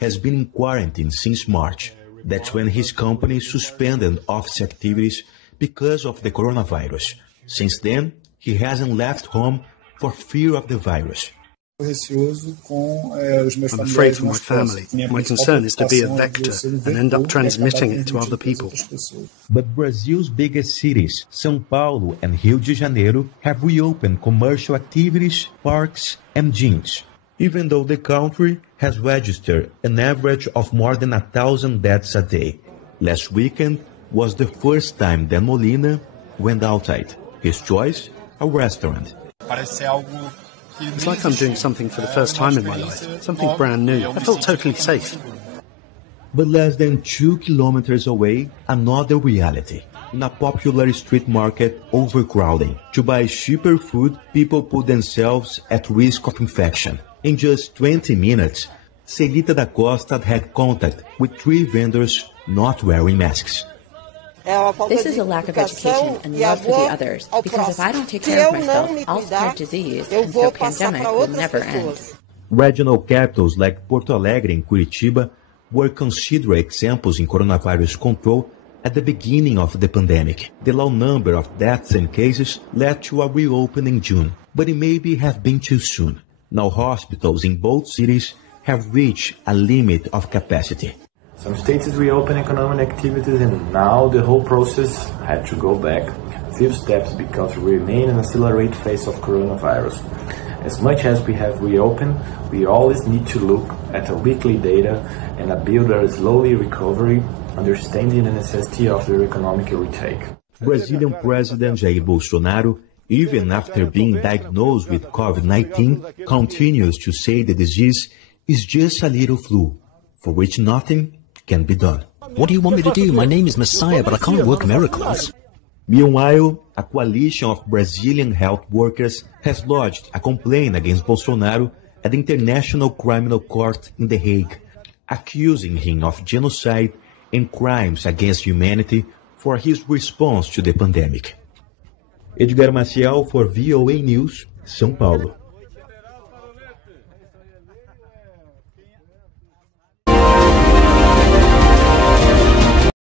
has been in quarantine since March. That's when his company suspended office activities because of the coronavirus. Since then, he hasn't left home for fear of the virus. I'm afraid for my family. My concern is to be a vector and end up transmitting it to other people. But Brazil's biggest cities, Sao Paulo and Rio de Janeiro, have reopened commercial activities, parks, and gyms, even though the country has registered an average of more than 1,000 deaths a day. Last weekend was the first time Dan Molina went outside. His choice, a restaurant. It's like I'm doing something for the first time in my life, something brand new. I felt totally safe. But less than 2 kilometers away, another reality. In a popular street market, overcrowding. To buy cheaper food, people put themselves at risk of infection. In just 20 minutes, Celita da Costa had contact with 3 vendors not wearing masks. This is a lack of education and love for the others, because if I don't take care of myself, I'll spread disease, and so pandemic will never end. Regional capitals like Porto Alegre and Curitiba were considered examples in coronavirus control at the beginning of the pandemic. The low number of deaths and cases led to a reopening in June, but it maybe have been too soon. Now hospitals in both cities have reached a limit of capacity. Some states reopen economic activities and now the whole process had to go back a few steps because we remain in an accelerated phase of coronavirus. As much as we have reopened, we always need to look at the weekly data and build a slowly recovery, understanding the necessity of the economic retake. Brazilian President Jair Bolsonaro, even after being diagnosed with COVID-19, continues to say the disease is just a little flu, for which nothing can be done. What do you want me to do? My name is Messiah, but I can't work miracles. Meanwhile, a coalition of Brazilian health workers has lodged a complaint against Bolsonaro at the International Criminal Court in The Hague, accusing him of genocide and crimes against humanity for his response to the pandemic. Edgar Maciel for VOA News, São Paulo.